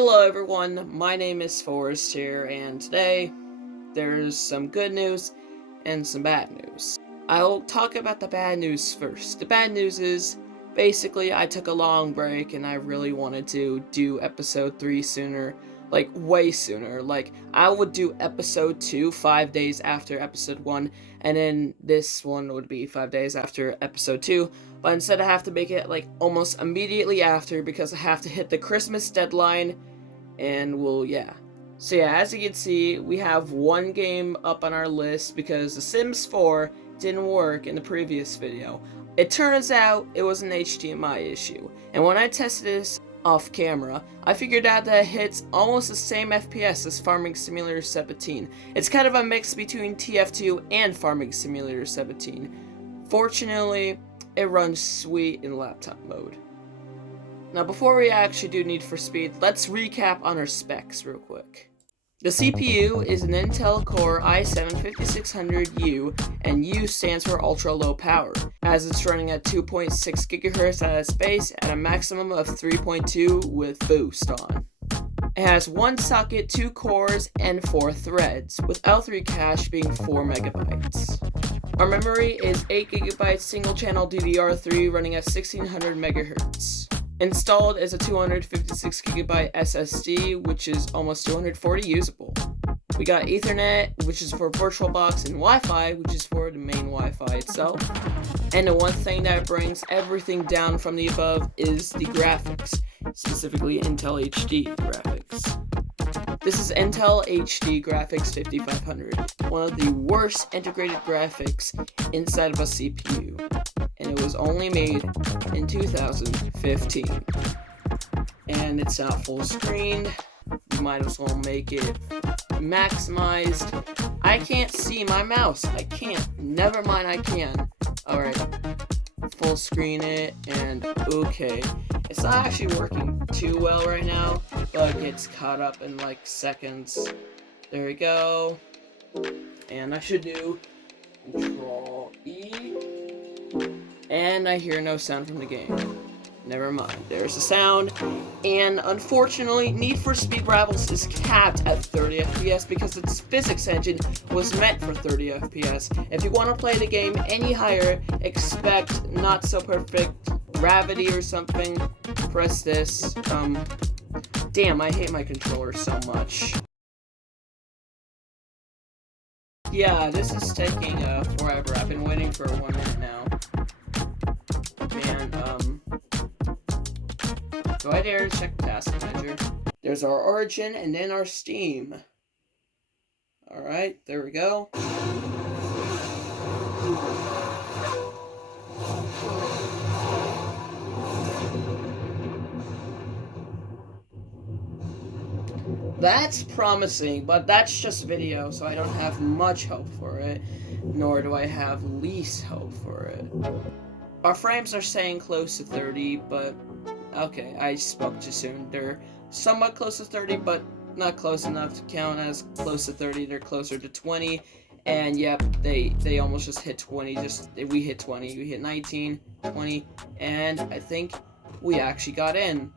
Hello everyone, my name is Forrest here, and today there's some good news and some bad news. I'll talk about the bad news first. The bad news is, basically I took a long break and I really wanted to do episode 3 sooner, like way sooner. Like I would do episode 2 5 days after episode 1, and then this one would be 5 days after episode 2. But instead I have to make it like almost immediately after because I have to hit the Christmas deadline, and So yeah, as you can see, we have one game up on our list because The Sims 4 didn't work in the previous video. It turns out it was an HDMI issue, and when I tested this off camera, I figured out that it hits almost the same FPS as Farming Simulator 17. It's kind of a mix between TF2 and Farming Simulator 17. Fortunately, it runs sweet in laptop mode. Now before we actually do Need for Speed, let's recap on our specs real quick. The CPU is an Intel Core i7-5600U, and U stands for ultra low power, as it's running at 2.6 GHz at its base at a maximum of 3.2 with boost on. It has 1 socket, 2 cores, and 4 threads, with L3 cache being 4 MB. Our memory is 8 GB single channel DDR3 running at 1600 MHz. Installed is a 256 GB SSD, which is almost 240 usable. We got Ethernet, which is for VirtualBox, and Wi-Fi, which is for the main Wi-Fi itself. And the one thing that brings everything down from the above is the graphics, specifically Intel HD graphics. This is Intel HD Graphics 5500, one of the worst integrated graphics inside of a CPU, and it was only made in 2015. And it's not full screen. You might as well make it maximized. I can't see my mouse. I can't. Never mind, I can. Alright. Full screen it, and okay. It's not actually working too well right now, but it gets caught up in like seconds. There we go. And I should do Control E. And I hear no sound from the game. Never mind, there's a sound. And unfortunately, Need for Speed Rivals is capped at 30 FPS because its physics engine was meant for 30 FPS. If you want to play the game any higher, expect not so perfect gravity or something. Press this. Damn, I hate my controller so much. Yeah, this is taking forever. I've been waiting for 1 minute now. And do I dare check Task Manager? There's our Origin and then our Steam. Alright, there we go. That's promising, but that's just video, so I don't have much hope for it, nor do I have least hope for it. Our frames are saying close to 30, but okay, I spoke too soon. They're somewhat close to 30, but not close enough to count as close to 30. They're closer to 20, and yep, they almost just hit 20. We hit 20. We hit 19, 20, and I think we actually got in.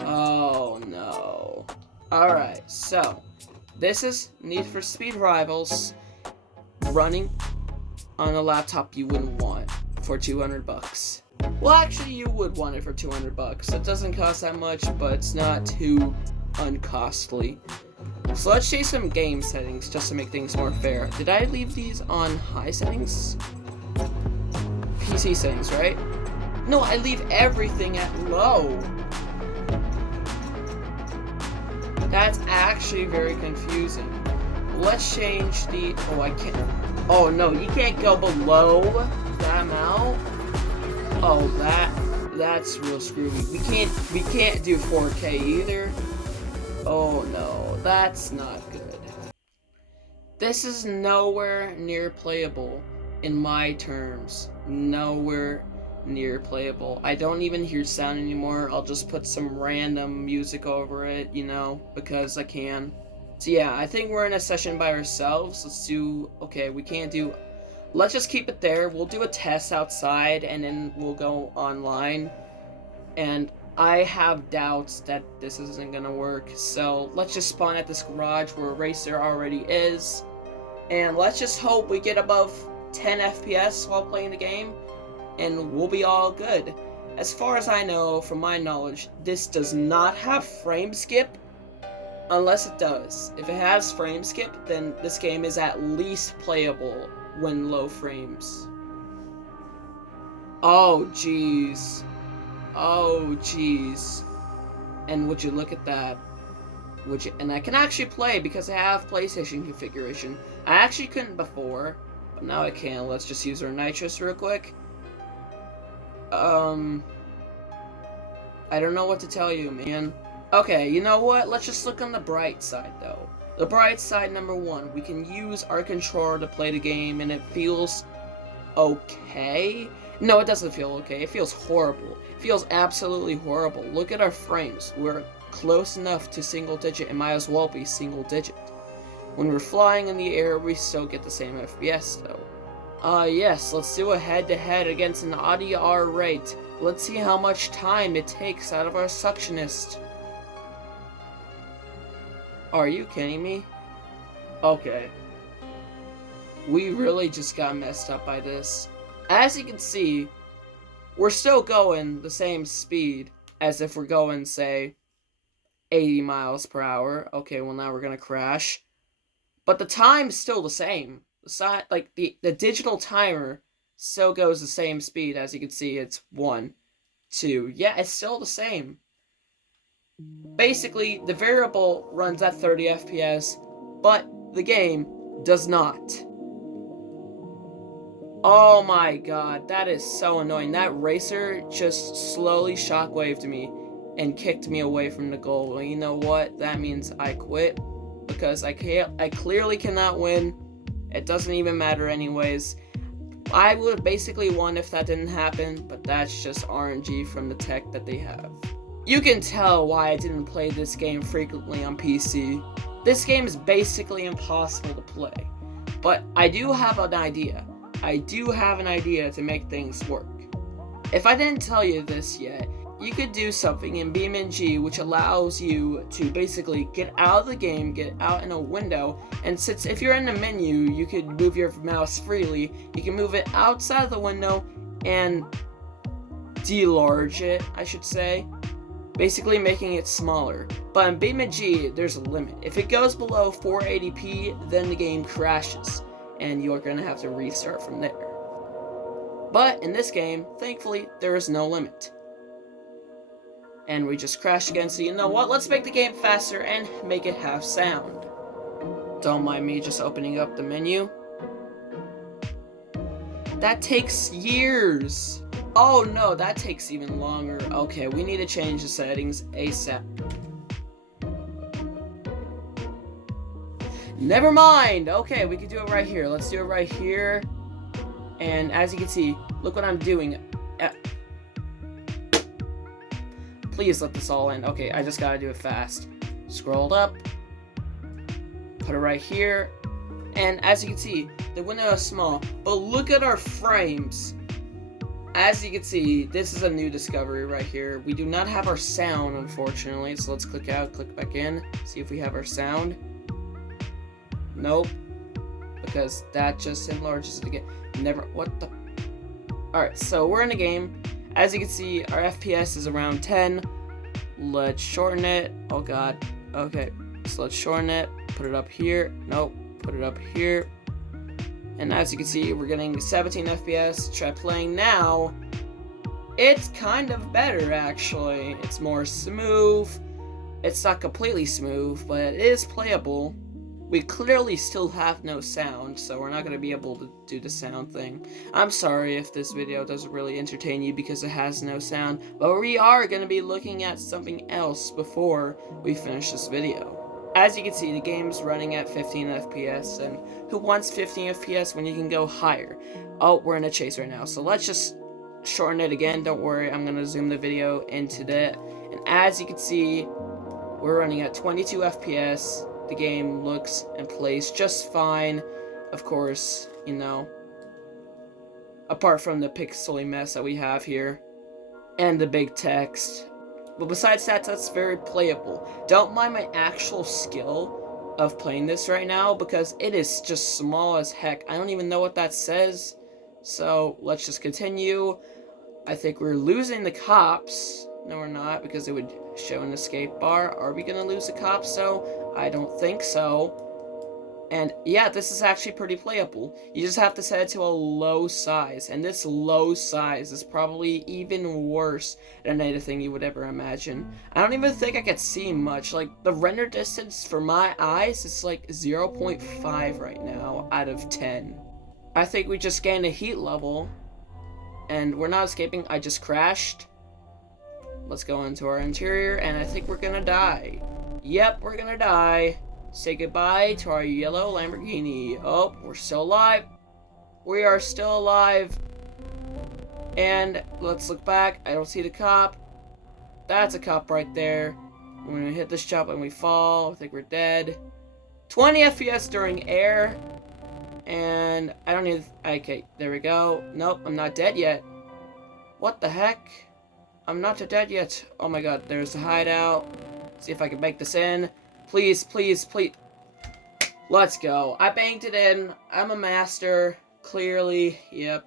Oh no. Alright, so this is Need for Speed Rivals running on a laptop you wouldn't want for 200 bucks. Well, actually, you would want it for 200 bucks. It doesn't cost that much, but it's not too uncostly. So let's change some game settings just to make things more fair. Did I leave these on high settings? PC settings, right? No, I leave everything at low. That's actually very confusing. Let's change the... Oh, I can't... Oh, no, you can't go below that amount. Oh, that's real screwy. We can't do 4K either. Oh, no, that's not good. This is nowhere near playable in my terms. Nowhere near playable. I don't even hear sound anymore. I'll just put some random music over it, you know, because I can. So yeah, I think we're in a session by ourselves. Let's do, okay, we can't do, let's just keep it there. We'll do a test outside and then we'll go online. And I have doubts that this isn't gonna work, so let's just spawn at this garage where Racer already is, and let's just hope we get above 10 FPS while playing the game, and we'll be all good. As far as I know, from my knowledge, this does not have frame skip, unless it does. If it has frame skip, then this game is at least playable when low frames. Oh, jeez. Oh, jeez. And would you look at that? And I can actually play because I have PlayStation configuration. I actually couldn't before, but now I can. Let's just use our nitrous real quick. I don't know what to tell you, man. Okay, you know what? Let's just look on the bright side, though. The bright side, number one, we can use our controller to play the game, and it feels okay. No, it doesn't feel okay. It feels horrible. It feels absolutely horrible. Look at our frames. We're close enough to single digit. It might as well be single digit. When we're flying in the air, we still get the same FPS, though. Yes, let's do a head-to-head against an Audi R8. Let's see how much time it takes out of our suctionist. Are you kidding me? Okay. We really just got messed up by this. As you can see, we're still going the same speed as if we're going, say, 80 miles per hour. Okay, well now we're gonna crash. But the time's still the same. The digital timer still goes the same speed. As you can see, it's 1, 2. Yeah, it's still the same. Basically, the variable runs at 30 FPS, but the game does not. Oh my god, that is so annoying. That racer just slowly shockwaved me and kicked me away from the goal. Well, you know what? That means I quit because I clearly cannot win. It doesn't even matter anyways. I would have basically won if that didn't happen, but that's just RNG from the tech that they have. You can tell why I didn't play this game frequently on PC. This game is basically impossible to play. But I do have an idea. I do have an idea to make things work. If I didn't tell you this yet, you could do something in BeamNG which allows you to basically get out of the game, get out in a window, and since if you're in the menu, you could move your mouse freely, you can move it outside of the window and de-large it, I should say. Basically making it smaller. But in BeamNG, there's a limit. If it goes below 480p, then the game crashes, and you're gonna have to restart from there. But in this game, thankfully, there is no limit. And we just crashed again, so you know what? Let's make the game faster and make it have sound. Don't mind me just opening up the menu. That takes years. Oh no, that takes even longer. Okay, we need to change the settings ASAP. Never mind! Okay, we can do it right here. Let's do it right here. And as you can see, look what I'm doing. Please let this all in. Okay, I just gotta do it fast. Scrolled up. Put it right here. And as you can see, the window is small. But look at our frames. As you can see, this is a new discovery right here. We do not have our sound, unfortunately. So let's click out, click back in. See if we have our sound. Nope. Because that just enlarges it again. Never. What the? Alright, so we're in the game. As you can see, our FPS is around 10. Let's shorten it. Oh god. Okay. So let's shorten it. Put it up here. Nope. Put it up here. And as you can see, we're getting 17 FPS. Try playing now. It's kind of better, actually. It's more smooth. It's not completely smooth, but it is playable. We clearly still have no sound, so we're not going to be able to do the sound thing. I'm sorry if this video doesn't really entertain you because it has no sound, but we are going to be looking at something else before we finish this video. As you can see, the game's running at 15 FPS, and who wants 15 FPS when you can go higher? Oh, we're in a chase right now, so let's just shorten it again. Don't worry, I'm going to zoom the video into that. And as you can see, we're running at 22 FPS. The game looks and plays just fine. Of course, you know, apart from the pixely mess that we have here and the big text. But besides that, that's very playable. Don't mind my actual skill of playing this right now, because it is just small as heck. I don't even know what that says. So, let's just continue. I think we're losing the cops. No, we're not, because it would show an escape bar. Are we gonna lose the cops, though? I don't think so. And yeah, this is actually pretty playable. You just have to set it to a low size, and this low size is probably even worse than anything you would ever imagine. I don't even think I could see much. Like, the render distance for my eyes is like 0.5 right now out of 10. I think we just gained a heat level, and we're not escaping. I just crashed. Let's go into our interior, and I think we're gonna die. Yep, we're gonna die. Say goodbye to our yellow Lamborghini. Oh, we're still alive. We are still alive. And let's look back. I don't see the cop. That's a cop right there. We're gonna hit this jump and we fall. I think we're dead. 20 FPS during air. And I don't need... Okay, there we go. Nope, I'm not dead yet. What the heck? I'm not dead yet. Oh my god, there's the hideout. See if I can make this in. Please, please, please. Let's go. I banked it in. I'm a master. Clearly. Yep.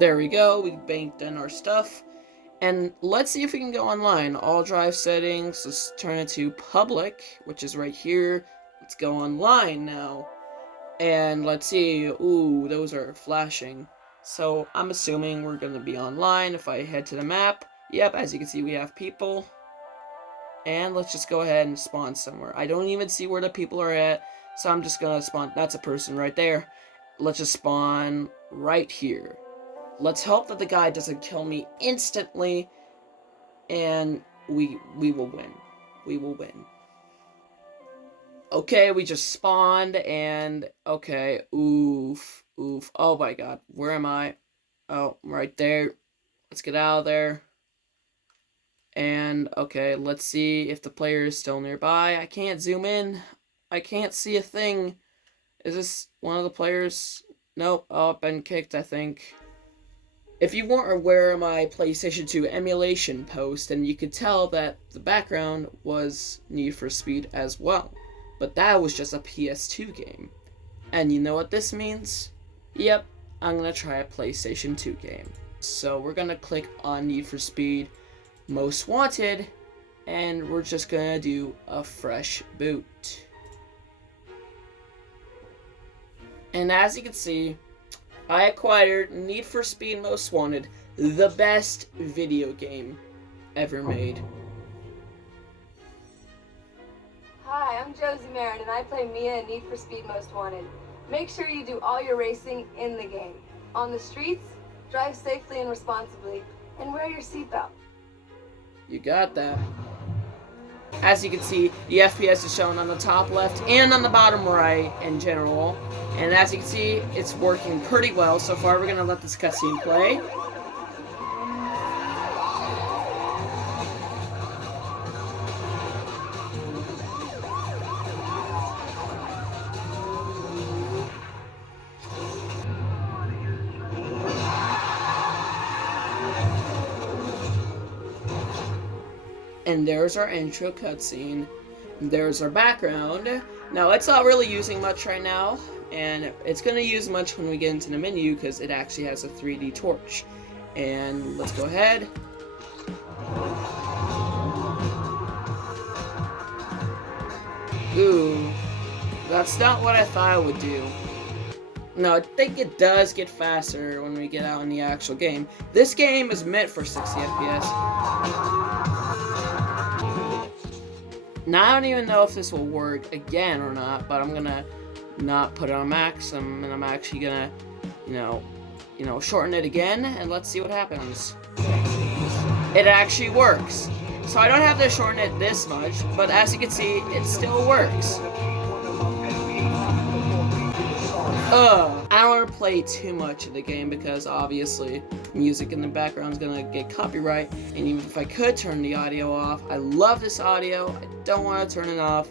There we go. We banked in our stuff. And let's see if we can go online. All drive settings. Let's turn it to public, which is right here. Let's go online now. And let's see. Ooh, those are flashing. So I'm assuming we're going to be online. If I head to the map. Yep, as you can see, we have people. And let's just go ahead and spawn somewhere. I don't even see where the people are at, so I'm just gonna spawn. That's a person right there. Let's just spawn right here. Let's hope that the guy doesn't kill me instantly, and we will win. We will win. Okay, we just spawned, and okay, oof, oof. Oh my god, where am I? Oh, I'm right there. Let's get out of there. And, okay, let's see if the player is still nearby. I can't zoom in. I can't see a thing. Is this one of the players? Nope. Oh, I've been kicked, I think. If you weren't aware of my PlayStation 2 emulation post, then you could tell that the background was Need for Speed as well. But that was just a PS2 game. And you know what this means? Yep, I'm gonna try a PlayStation 2 game. So we're gonna click on Need for Speed Most Wanted, and we're just gonna do a fresh boot. And as you can see, I acquired Need for Speed Most Wanted, the best video game ever made. Hi, I'm Josie Marin, and I play Mia in Need for Speed Most Wanted. Make sure you do all your racing in the game. On the streets, drive safely and responsibly, and wear your seatbelt. You got that. As you can see, the FPS is shown on the top left and on the bottom right in general. And as you can see, it's working pretty well. So far, we're going to let this cutscene play. And there's our intro cutscene. There's our background. Now, it's not really using much right now, and it's going to use much when we get into the menu because it actually has a 3D torch. And let's go ahead. Ooh, that's not what I thought it would do. No, I think it does get faster when we get out in the actual game. This game is meant for 60 FPS. Now, I don't even know if this will work again or not, but I'm gonna not put it on max, and I'm actually gonna, shorten it again, and let's see what happens. It actually works. So I don't have to shorten it this much, but as you can see, it still works. I don't want to play too much of the game because obviously music in the background is gonna get copyright, and even if I could turn the audio off, I love this audio, I don't want to turn it off.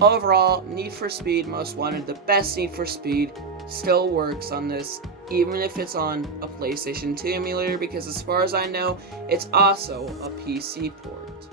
Overall, Need for Speed Most Wanted, the best Need for Speed, still works on this, even if it's on a PlayStation 2 emulator, because as far as I know, it's also a PC port.